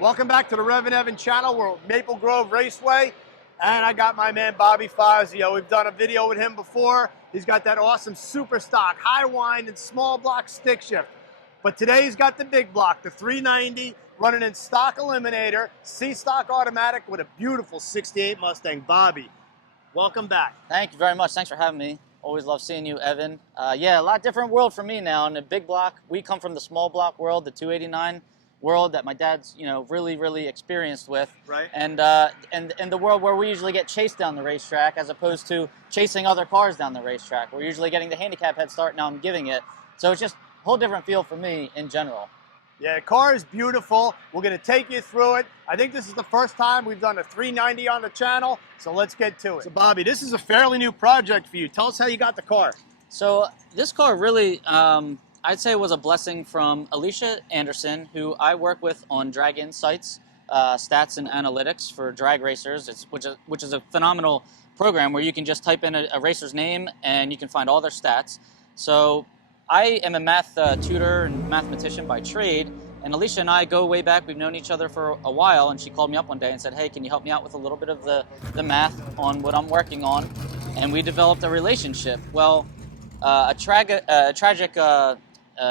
Welcome back to the REVan channel. We're at Maple Grove Raceway, and I got my man Bobby Fazio. We've done a video with him before. He's got that awesome super stock, high wind, and small block stick shift. But today he's got the big block, the 390, running in Stock Eliminator, C-Stock automatic with a beautiful 68 Mustang. Bobby, welcome back. Thank you very much. Thanks for having me. Always love seeing you, Evan. Yeah, a lot different world for me now. In the big block, we come from the small block world, the 289 world that my dad's, really experienced with. Right. And the world where we usually get chased down the racetrack as opposed to chasing other cars down the racetrack. We're usually getting the handicap head start. Now I'm giving it. So it's just a whole different feel for me in general. Yeah, the car is beautiful. We're going to take you through it. I think this is the first time we've done a 390 on the channel, so let's get to it. So Bobby, this is a fairly new project for you. Tell us how you got the car. So this car really, I'd say it was a blessing from Alicia Anderson, who I work with on Drag Insights, stats and analytics for drag racers, which is a phenomenal program where you can just type in a racer's name and you can find all their stats. So I am a math tutor and mathematician by trade, and Alicia and I go way back. We've known each other for a while, and she called me up one day and said, hey, can you help me out with a little bit of the math on what I'm working on? And we developed a relationship. Well, a tragic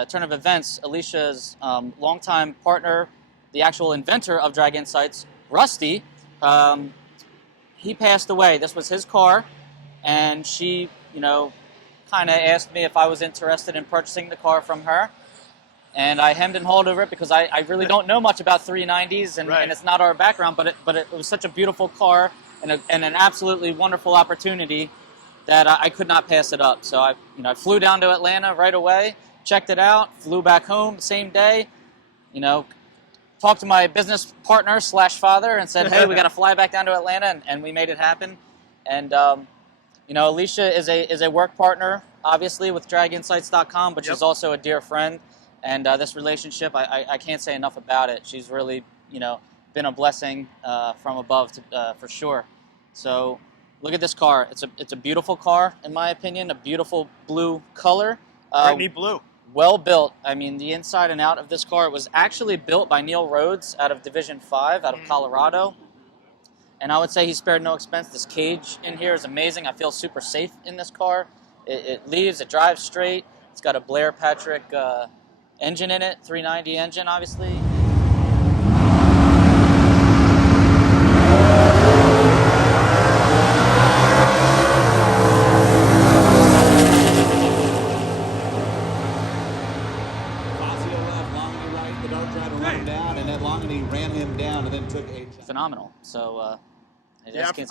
turn of events, Alicia's longtime partner, the actual inventor of Drag Insights, Rusty, he passed away. This was his car, and she, kind of asked me if I was interested in purchasing the car from her. And I hemmed and hawed over it because I really don't know much about 390s, and, right. and it's not our background, but it was such a beautiful car and an absolutely wonderful opportunity that I could not pass it up. So I flew down to Atlanta right away, checked it out, flew back home same day, talked to my business partner / father and said, hey, we got to fly back down to Atlanta, and we made it happen. And Alicia is a work partner, obviously, with draginsights.com, but she's also a dear friend. And this relationship, I can't say enough about it. She's really, been a blessing from above, for sure. So look at this car. It's a beautiful car, in my opinion, a beautiful blue color. Brittany blue. Well built. I mean, the inside and out of this car, it was actually built by Neil Rhodes out of Division 5, out of Colorado. And I would say he spared no expense. This cage in here is amazing. I feel super safe in this car. It drives straight. It's got a Blair Patrick engine in it, 390 engine, obviously. Fazio left, Longany right, the dart driver ran him down, and then Longany ran him down and then took a... Phenomenal. So,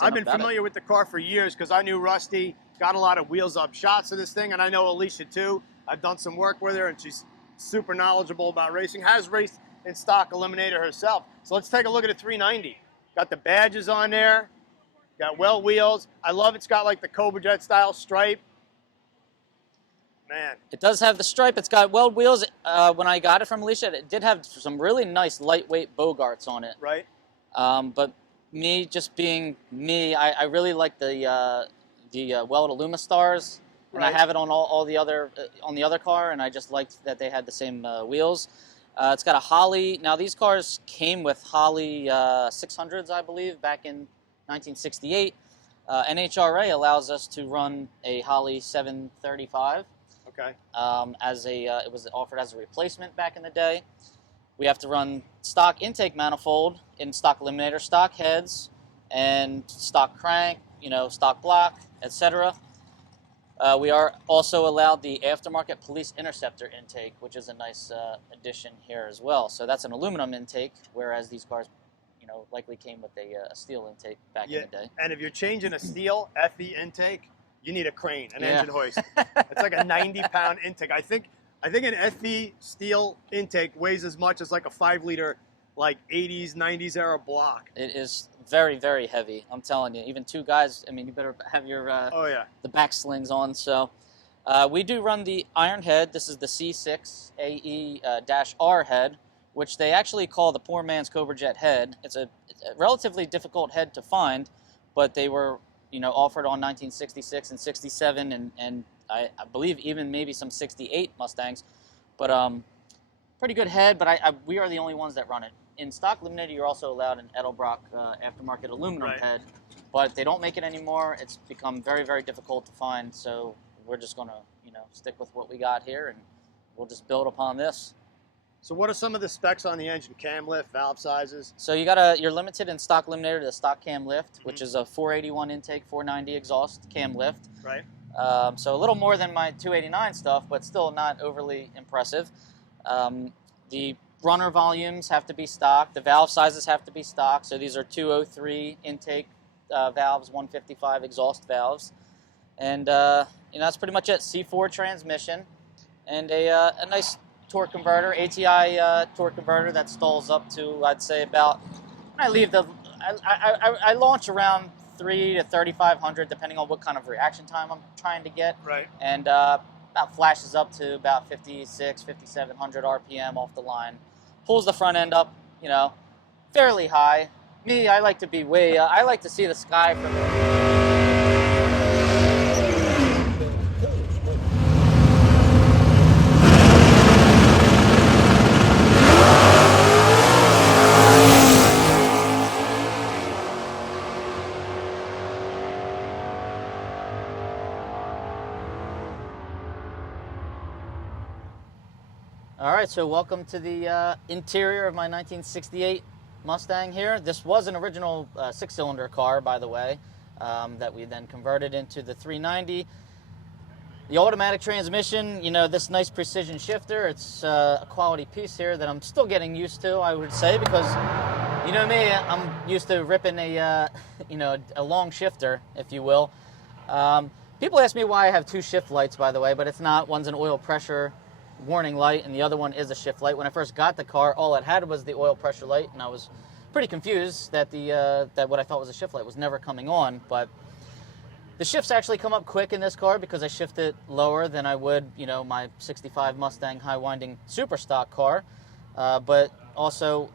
I've been familiar with the car for years because I knew Rusty, got a lot of wheels up shots of this thing, and I know Alicia too. I've done some work with her, and she's super knowledgeable about racing, has raced in Stock Eliminator herself. So let's take a look at a 390. Got the badges on there, got well wheels. I love it's got like the Cobra Jet style stripe. Man. It does have the stripe. It's got weld wheels. When I got it from Alicia, it did have some really nice lightweight Bogarts on it. Right. But me, just being me, I really like the weld Illumistars, and right. I have it on all the other on the other car, and I just liked that they had the same wheels. It's got a Holley. Now these cars came with Holley 600s, I believe, back in 1968. NHRA allows us to run a Holley 735. Okay. It was offered as a replacement back in the day. We have to run stock intake manifold in Stock Eliminator, stock heads, and stock crank, stock block, etc. We are also allowed the aftermarket police interceptor intake, which is a nice addition here as well. So that's an aluminum intake, whereas these cars, likely came with a steel intake back in the day. And if you're changing a steel FE intake, you need a crane, an engine hoist. It's like a 90-pound intake. I think an FE steel intake weighs as much as like a 5-liter, like 80s, 90s era block. It is very, very heavy. I'm telling you. Even two guys. I mean, you better have your the back slings on. So we do run the iron head. This is the C6 AE-R head, which they actually call the poor man's Cobra Jet head. It's a relatively difficult head to find, but they were offered on 1966 and 67, and I believe even maybe some 68 Mustangs. But pretty good head, but we are the only ones that run it in stock Eliminator, you're also allowed an Edelbrock aftermarket aluminum head, but they don't make it anymore. It's become very, very difficult to find, so we're just going to, stick with what we got here, and we'll just build upon this. So what are some of the specs on the engine? Cam lift, valve sizes? So you're limited in stock Eliminator to the stock cam lift, which is a 481 intake, 490 exhaust cam lift. Right. So a little more than my 289 stuff, but still not overly impressive. The runner volumes have to be stock. The valve sizes have to be stock. So these are 203 intake valves, 155 exhaust valves. And that's pretty much it. C4 transmission and a nice torque converter, ATI torque converter that stalls up to, I'd say, about, I launch around 3 to 3,500 depending on what kind of reaction time I'm trying to get. Right. And about flashes up to about 56, 5,700 RPM off the line. Pulls the front end up, fairly high. Me, I like to be I like to see the sky from All right, so welcome to the interior of my 1968 Mustang here. This was an original 6-cylinder car, by the way, that we then converted into the 390. The automatic transmission, this nice precision shifter, it's a quality piece here that I'm still getting used to, I would say, because, me, I'm used to ripping a long shifter, if you will. People ask me why I have 2 shift lights, by the way, but it's not. One's an oil pressure warning light, and the other one is a shift light. When I first got the car, all it had was the oil pressure light, and I was pretty confused that that what I thought was a shift light was never coming on. But the shifts actually come up quick in this car because I shift it lower than I would, my 65 Mustang high winding super stock car. But also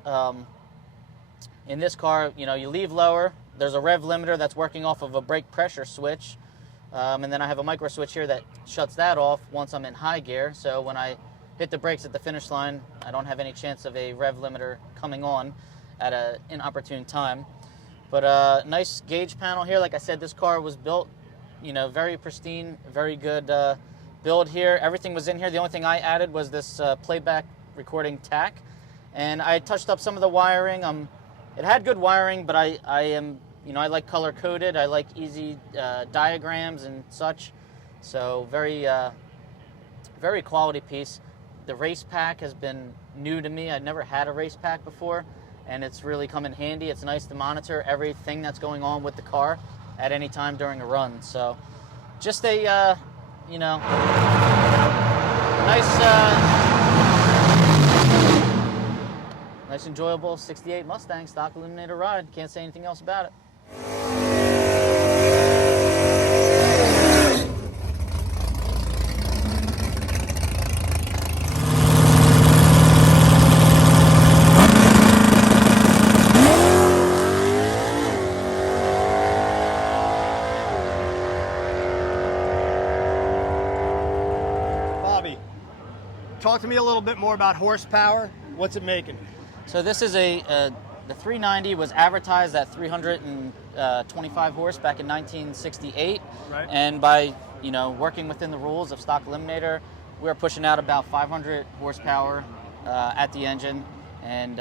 in this car, you leave lower. There's a rev limiter that's working off of a brake pressure switch. And then I have a micro switch here that shuts that off once I'm in high gear. So when I hit the brakes at the finish line, I don't have any chance of a rev limiter coming on at an inopportune time. But nice gauge panel here. Like I said, this car was built, very pristine, very good build here. Everything was in here. The only thing I added was this playback recording tack. And I touched up some of the wiring. It had good wiring, but I am... I like color-coded. I like easy diagrams and such. So very, very quality piece. The race pack has been new to me. I'd never had a race pack before, and it's really come in handy. It's nice to monitor everything that's going on with the car at any time during a run. So just a, nice enjoyable 68 Mustang stock Eliminator ride. Can't say anything else about it. Bobby, talk to me a little bit more about horsepower. What's it making? So this is the 390 was advertised at 325 horse back in 1968. Right. And by, working within the rules of stock Eliminator, we were pushing out about 500 horsepower at the engine and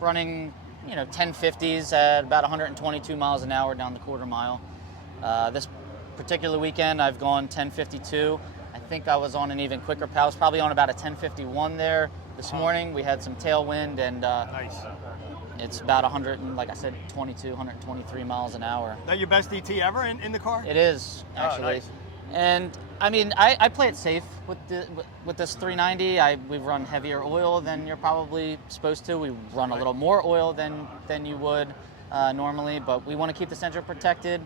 running, 1050s at about 122 miles an hour down the quarter mile. This particular weekend, I've gone 1052. I think I was on an even quicker pace, probably on about a 1051 there. This morning we had some tailwind and Nice. It's about 100 and, like I said, 123 miles an hour. That your best DT ever in the car? It is, actually. Oh, nice. And I play it safe with this 390. We run heavier oil than you're probably supposed to. We run a little more oil than you would normally, but we want to keep this engine protected.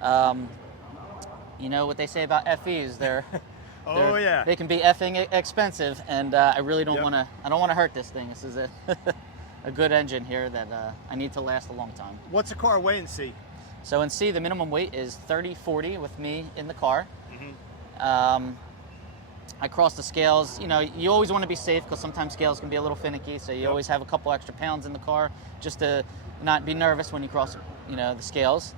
You know what they say about FEs? They can be effing expensive, and I really don't want to. I don't want to hurt this thing. This is a good engine here that I need to last a long time. What's the car weigh in C? So in C, the minimum weight is 3040 with me in the car. I cross the scales. You know, you always want to be safe because sometimes scales can be a little finicky, so you always have a couple extra pounds in the car just to not be nervous when you cross, you know, the scales.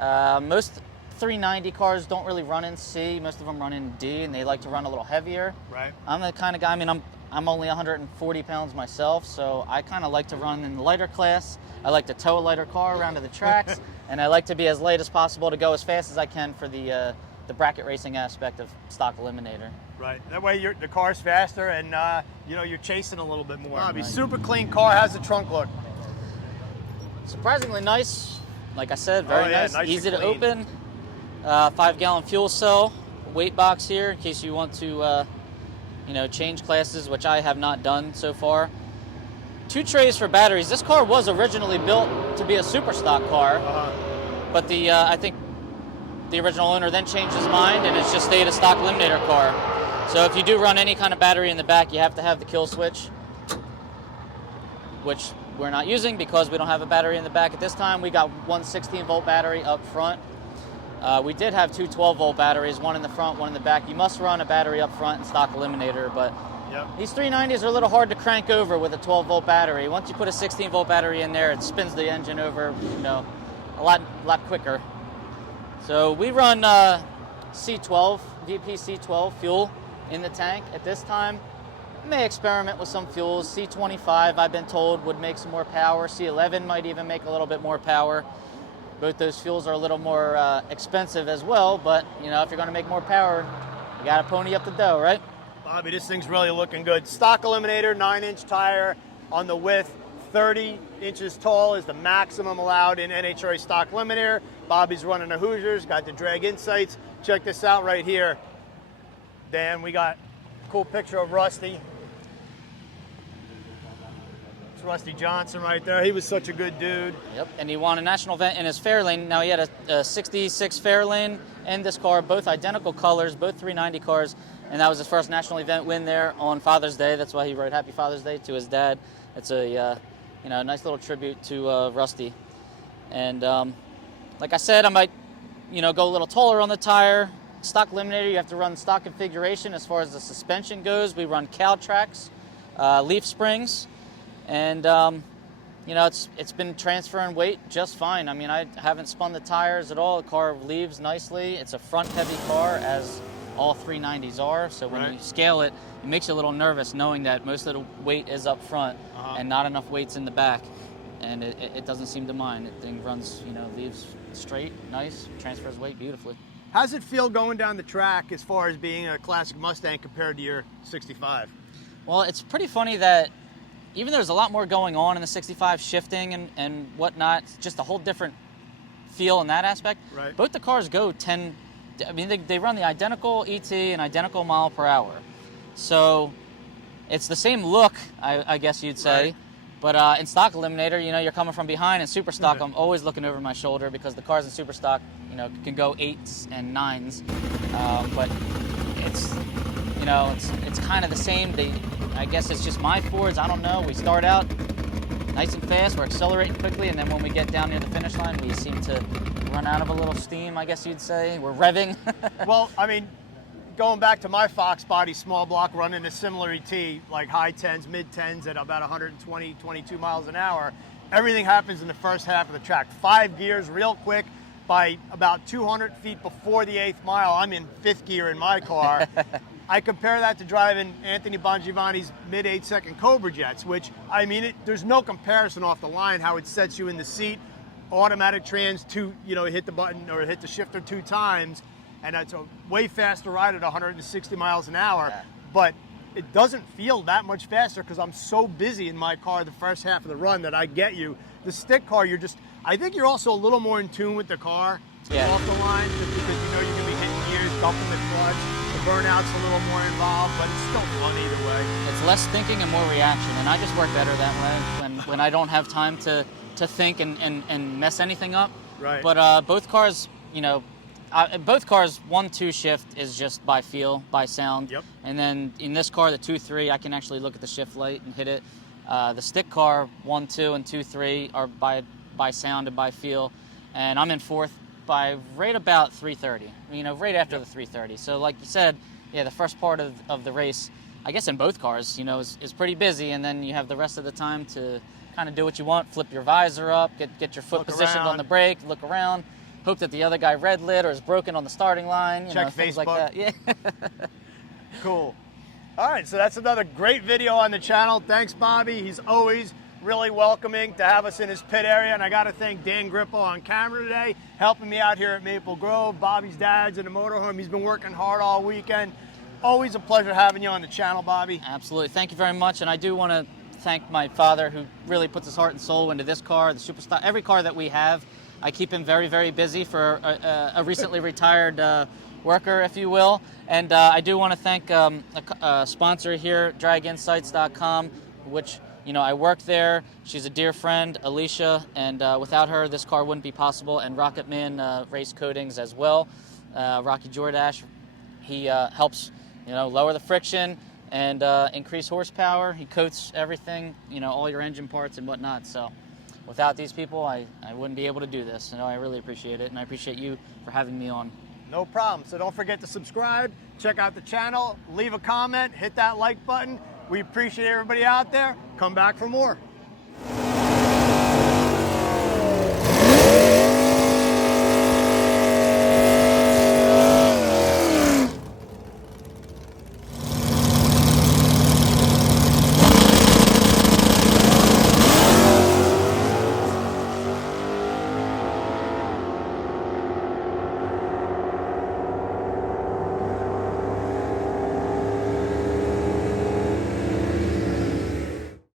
Most 390 cars don't really run in C. Most of them run in D, and they like to run a little heavier. Right. I'm the kind of guy, I mean, I'm only 140 pounds myself, so I kind of like to run in the lighter class. I like to tow a lighter car around to the tracks, and I like to be as light as possible to go as fast as I can for the bracket racing aspect of Stock Eliminator. Right. That way the car's faster, and you know, you're chasing a little bit more. Bobby, super clean car. How's the trunk look? Surprisingly nice. Like I said, very nice. Easy to clean. open. 5-gallon fuel cell. Weight box here in case you want to, you know, change classes, which I have not done so far. 2 trays for batteries. This car was originally built to be a super stock car, but I think the original owner then changed his mind, and it's just stayed a Stock Eliminator car. So if you do run any kind of battery in the back, you have to have the kill switch, which we're not using because we don't have a battery in the back at this time. We got one 16-volt battery up front. We did have 2 12-volt batteries, one in the front, one in the back. You must run a battery up front in Stock Eliminator, but these 390s are a little hard to crank over with a 12-volt battery. Once you put a 16-volt battery in there, it spins the engine over, you know, a lot quicker. So we run C12, VP C12 fuel in the tank at this time. May experiment with some fuels. C25, I've been told, would make some more power. C11 might even make a little bit more power. Both those fuels are a little more expensive as well, but you know, if you're going to make more power, you got to pony up the dough, right? Bobby, this thing's really looking good. Stock Eliminator, 9-inch tire on the width, 30 inches tall is the maximum allowed in NHRA Stock Eliminator. Bobby's running a Hoosiers, got the drag insights. Check this out right here. Dan, we got a cool picture of Rusty. It's Rusty Johnson right there. He was such a good dude. Yep, and he won a national event in his Fairlane. Now he had a 66 Fairlane and this car, both identical colors, both 390 cars, and that was his first national event win there on Father's Day. That's why he wrote Happy Father's Day to his dad. It's a you know, nice little tribute to Rusty. And like I said, I might, you know, go a little taller on the tire. Stock Eliminator, you have to run stock configuration as far as the suspension goes. We run cow tracks, leaf springs, and you know, it's been transferring weight just fine. I mean, I haven't spun the tires at all. The car leaves nicely. It's a front-heavy car, as all 390s are. So when you scale it, it makes you a little nervous knowing that most of the weight is up front and not enough weight's in the back. And it doesn't seem to mind. The thing runs, you know, leaves straight, nice, transfers weight beautifully. How's it feel going down the track as far as being a classic Mustang compared to your 65? Well, it's pretty funny that even though there's a lot more going on in the 65, shifting and whatnot, it's just a whole different feel in that aspect. Right. Both the cars go 10, I mean, they run the identical ET and identical mile per hour. So it's the same look, I guess you'd say. Right. But in Stock Eliminator, you know, you're coming from behind. In Super Stock, I'm always looking over my shoulder because the cars in Super Stock, you know, can go 8s and 9s. But it's, you know, it's kind of the same. I guess it's just my Fords. I don't know. We start out nice and fast. We're accelerating quickly, and then when we get down near the finish line, we seem to run out of a little steam, I guess you'd say. We're revving. Well, I mean, going back to my Fox body small block running a similar ET, like high 10s, mid 10s at about 120, 22 miles an hour, everything happens in the first half of the track. 5 gears real quick. By about 200 feet before the 8th mile, I'm in 5th gear in my car. I compare that to driving Anthony Bongiovanni's mid 8-second Cobra Jets, which, I mean, there's no comparison off the line how it sets you in the seat. Automatic trans, you know, hit the button or hit the shifter 2 times, and that's a way faster ride at 160 miles an hour. Yeah. But it doesn't feel that much faster because I'm so busy in my car the first half of the run that I get you. The stick car, I think you're also a little more in tune with the car off the line, just because you know you're going to be hitting gears, dumping the clutch. The burnout's a little more involved, but it's still fun either way. It's less thinking and more reaction, and I just work better that way when I don't have time to think and mess anything up. Right. But both cars, you know, both cars 1-2 shift is just by feel, by sound. Yep. And then in this car, the 2-3, I can actually look at the shift light and hit it. The stick car 1-2 and 2-3 are by sound and by feel, and I'm in 4th by right about 330. You know, right after the 330. So like you said, yeah, the first part of the race, I guess in both cars, you know, is pretty busy, and then you have the rest of the time to kind of do what you want, flip your visor up, get your foot positioned on the brake, look around, hope that the other guy red lit or is broken on the starting line, you Check know, things like Facebook. that. Yeah. Cool. All right, so that's another great video on the channel. Thanks, Bobby. He's always really welcoming to have us in his pit area, and I got to thank Dan Grippo on camera today, helping me out here at Maple Grove. Bobby's dad's in the motorhome. He's been working hard all weekend. Always a pleasure having you on the channel, Bobby. Absolutely. Thank you very much, and I do want to thank my father, who really puts his heart and soul into this car, the Superstar. Every car that we have, I keep him very, very busy for a recently retired worker, if you will. And I do want to thank a sponsor here, draginsights.com, which, you know, I work there. She's a dear friend, Alicia, and without her, this car wouldn't be possible. And Rocketman Race Coatings as well. Rocky Jordash, he helps, you know, lower the friction and increase horsepower. He coats everything, you know, all your engine parts and whatnot. So without these people, I wouldn't be able to do this. You know, I really appreciate it, and I appreciate you for having me on. No problem. So don't forget to subscribe, check out the channel, leave a comment, hit that like button. We appreciate everybody out there. Come back for more.